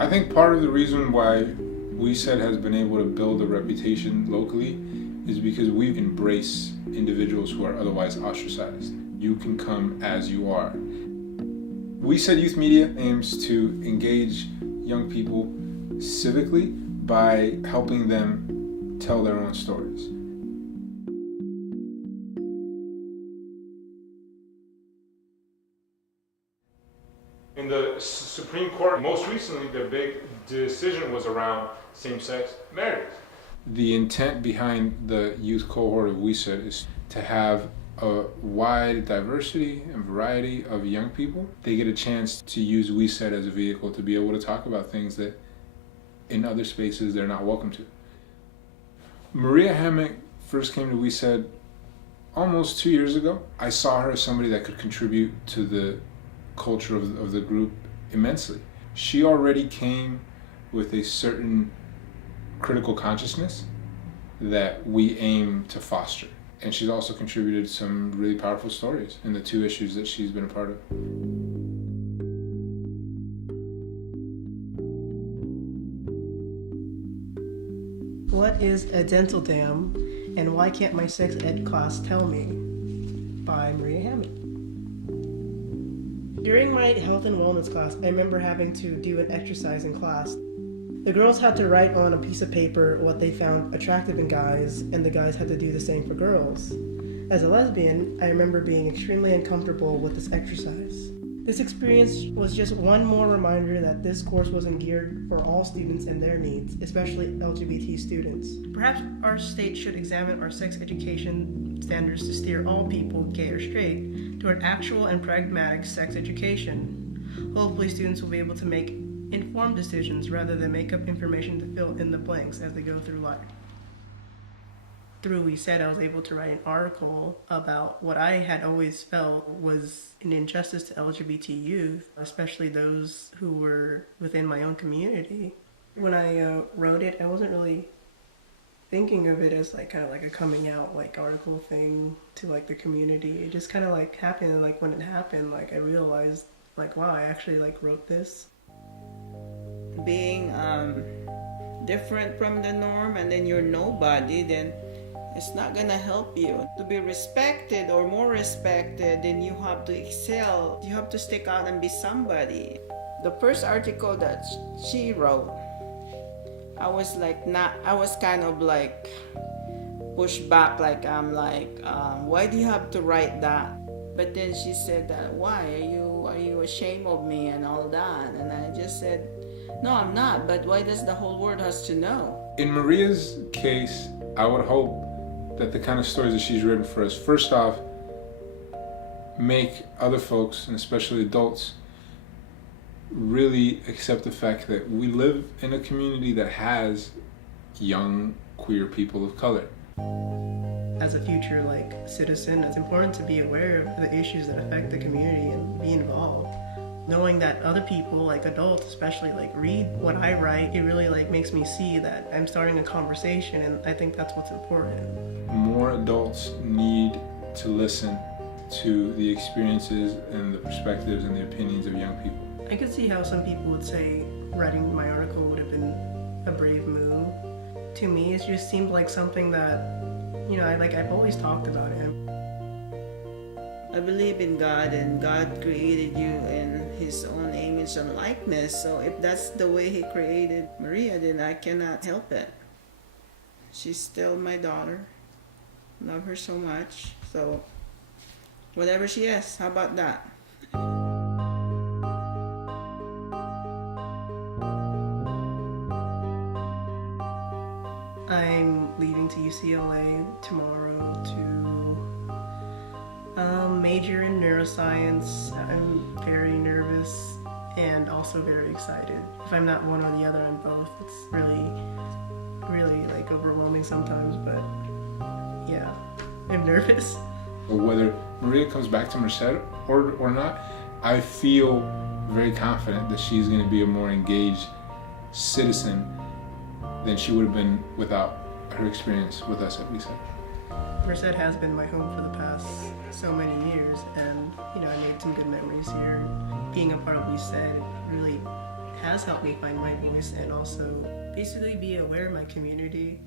I think part of the reason why WeSaid has been able to build a reputation locally is because we embrace individuals who are otherwise ostracized. You can come as you are. WeSaid Youth Media aims to engage young people civically by helping them tell their own stories. In the Supreme Court, most recently, the big decision was around same-sex marriage. The intent behind the youth cohort of WeSaid is to have a wide diversity and variety of young people. They get a chance to use WeSaid as a vehicle to be able to talk about things that in other spaces they're not welcome to. Maria Hammock first came to WeSaid almost 2 years ago. I saw her as somebody that could contribute to the culture of the group immensely. She already came with a certain critical consciousness that we aim to foster. And she's also contributed some really powerful stories in the 2 issues that she's been a part of. What is a dental dam, and why can't my sex ed class tell me? By Maria Hammock. During my health and wellness class, I remember having to do an exercise in class. The girls had to write on a piece of paper what they found attractive in guys, and the guys had to do the same for girls. As a lesbian, I remember being extremely uncomfortable with this exercise. This experience was just one more reminder that this course wasn't geared for all students and their needs, especially LGBT students. Perhaps our state should examine our sex education standards to steer all people, gay or straight, toward actual and pragmatic sex education. Hopefully students will be able to make informed decisions rather than make up information to fill in the blanks as they go through life. Through WeSaid, I was able to write an article about what I had always felt was an injustice to LGBT youth, especially those who were within my own community. When I wrote it, I wasn't really thinking of it as like kind of like a coming out like article thing to like the community. It just kind of like happened, and like when it happened, like I realized like, wow, I actually like wrote this. Being different from the norm, and then you're nobody, then it's not gonna help you. To be respected or more respected, then you have to excel. You have to stick out and be somebody. The first article that she wrote, I was kind of like pushed back, like I'm like, why do you have to write that? But then she said that, why are you ashamed of me and all that? And I just said, no, I'm not, but why does the whole world has to know? In Maria's case, I would hope that the kind of stories that she's written for us, first off, make other folks, and especially adults, really accept the fact that we live in a community that has young queer people of color. As a future citizen, it's important to be aware of the issues that affect the community and be involved. Knowing that other people, like adults especially, read what I write, it really makes me see that I'm starting a conversation, and I think that's what's important. More adults need to listen to the experiences and the perspectives and the opinions of young people. I could see how some people would say writing my article would have been a brave move. To me, it just seemed like something that, I've always talked about it. I believe in God, and God created you in His own image and likeness. So if that's the way He created Maria, then I cannot help it. She's still my daughter. Love her so much. So whatever she is, how about that? I'm leaving to UCLA tomorrow to major in neuroscience. I'm very nervous and also very excited. If I'm not one or the other, I'm both. It's really overwhelming sometimes, but yeah, I'm nervous. Whether Maria comes back to Merced or not, I feel very confident that she's going to be a more engaged citizen than she would have been without her experience with us at WeSaid. Merced has been my home for the past so many years, and I made some good memories here. Being a part of WeSaid really has helped me find my voice and also basically be aware of my community